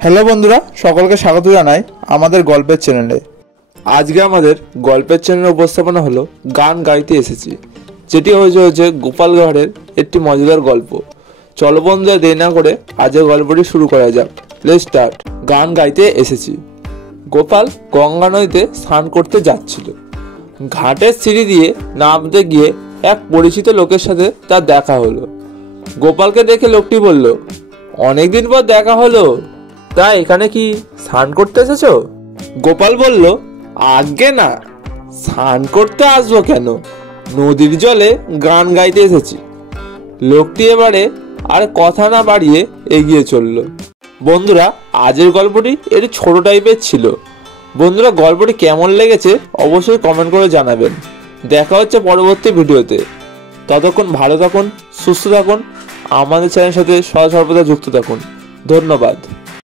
Hello বন্ধুরা, সকলকে স্বাগত জানাই আমাদের গল্পের চ্যানেলে। আজকে আমাদের গল্পের চ্যানেলে উপস্থাপনা হলো গান গাইতে এসেছি, যেটি হয়েছে গোপালগড়ের একটি মজাদার গল্প। চলো বন্ধুরা, দেরি না করে আজকের গল্পটি শুরু করা যাক। Let's start. গান গাইতে এসেছি। গোপাল গঙ্গা নদীতে স্নান করতে যাচ্ছিল। ঘাটের সিঁড়ি দিয়ে নামতে গিয়ে এক পরিচিত লোকের সাথে তার দেখা হলো। গোপালকে দেখে লোকটি বলল, অনেকদিন পর দেখা হলো, তা এখানে কি স্নান করতে এসেছো? গোপাল বলল, আজ্ঞে না, স্নান করতে আসবো কেন, নদীর জলে গান গাইতে এসেছি। লোকটি এবারে আর কথা না বাড়িয়ে এগিয়ে চলল। বন্ধুরা, আজকের গল্পটি একটু ছোট টাইপের ছিল। বন্ধুরা, গল্পটি কেমন লেগেছে অবশ্যই কমেন্ট করে জানাবেন। দেখা হচ্ছে পরবর্তী ভিডিওতে। ততক্ষণ ভালো থাকুন, সুস্থ থাকুন, আমাদের চ্যানেলের সাথে সদা সর্বদা যুক্ত থাকুন। ধন্যবাদ।